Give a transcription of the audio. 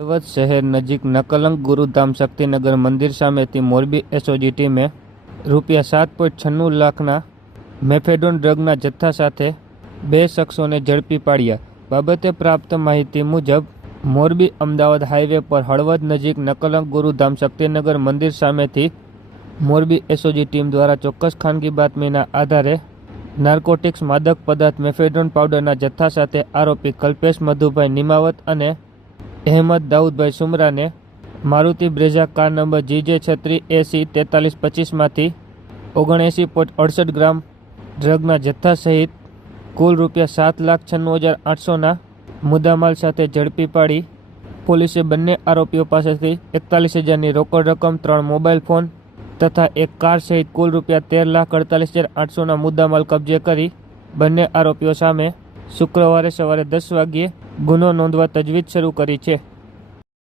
હળવદ શહેર નજીક નકલંક ગુરુધામ શક્તિનગર મંદિર સામેથી મોરબી એસઓજી ટીમે ₹7.96 લાખના મેફેડોન ડ્રગના જથ્થા સાથે 2 શખ્સોને ઝડપી પાડ્યા. બાબતે પ્રાપ્ત માહિતી મુજબ મોરબી અમદાવાદ હાઈવે પર હળવદ નજીક નકલંક ગુરુધામ શક્તિનગર મંદિર સામેથી મોરબી એસઓજી ટીમ દ્વારા ચોક્કસ ખાનગી બાતમીના આધારે નાર્કોટિક્સ માદક પદાર્થ મેફેડોન પાવડરના જથ્થા સાથે આરોપી કલ્પેશ મધુભાઈ નિમાવત અને અહેમદ દાઉદભાઈ સુમરાને મારુતિ બ્રેઝા કાર નંબર GJ36AC4325માંથી 79.68 ગ્રામ ડ્રગના જથ્થા સહિત કુલ ₹7,96,800ના મુદ્દામાલ સાથે ઝડપી પાડી પોલીસે બંને આરોપીઓ પાસેથી 41,000ની રોકડ રકમ, 3 મોબાઈલ ફોન તથા એક કાર સહિત કુલ ₹13,48,800ના મુદ્દામાલ કબજે કરી બંને આરોપીઓ સામે શુક્રવારે સવારે 10 વાગ્યે ગુનો નોંધવા તજવીજ શરૂ કરી છે.